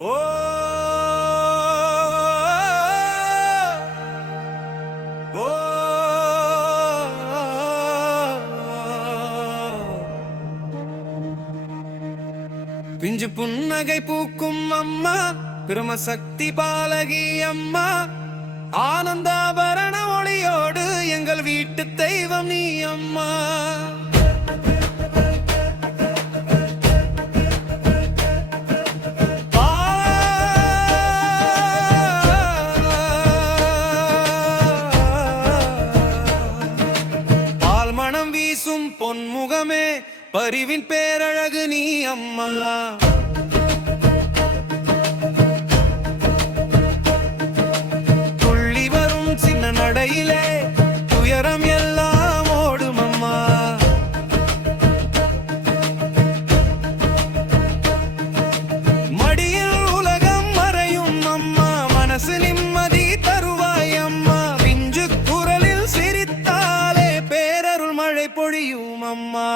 ஓ பிஞ்சு புன்னகை பூக்கும் அம்மா பிரமசக்தி பாலகி அம்மா ஆனந்தாபரண ஒளியோடு எங்கள் வீட்டு தெய்வம் நீ அம்மா வீசும் பொன்முகமே பரிவின் பேரழகு நீ அம்மா. அம்மா.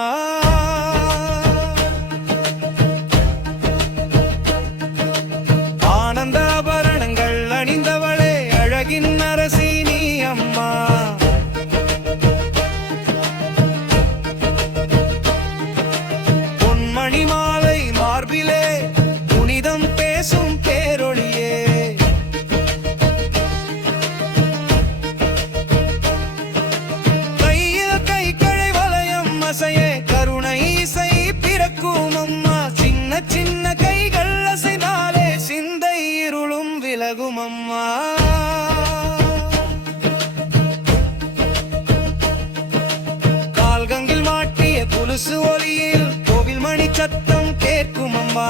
சத்தம் கேட்கும் அம்மா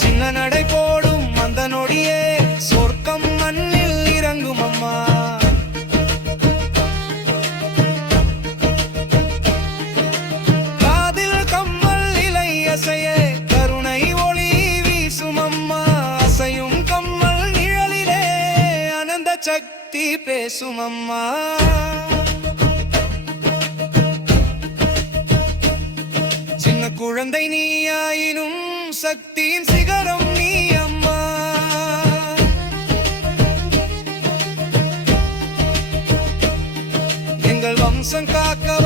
சின்ன நடை போடும் அந்த நொடியே சொர்க்கம் மண்ணில் இறங்கும் அம்மா காதில் கம்மல் இலை அசைய கருணை ஒளி வீசும் அம்மா அசையும் கம்மல் நிழலிலே அனந்த சக்தி பேசும் அம்மா தந்தை நீயாயினும் சக்தியின் சிகரம் நீ அம்மா எங்கள் வம்சம் காக்க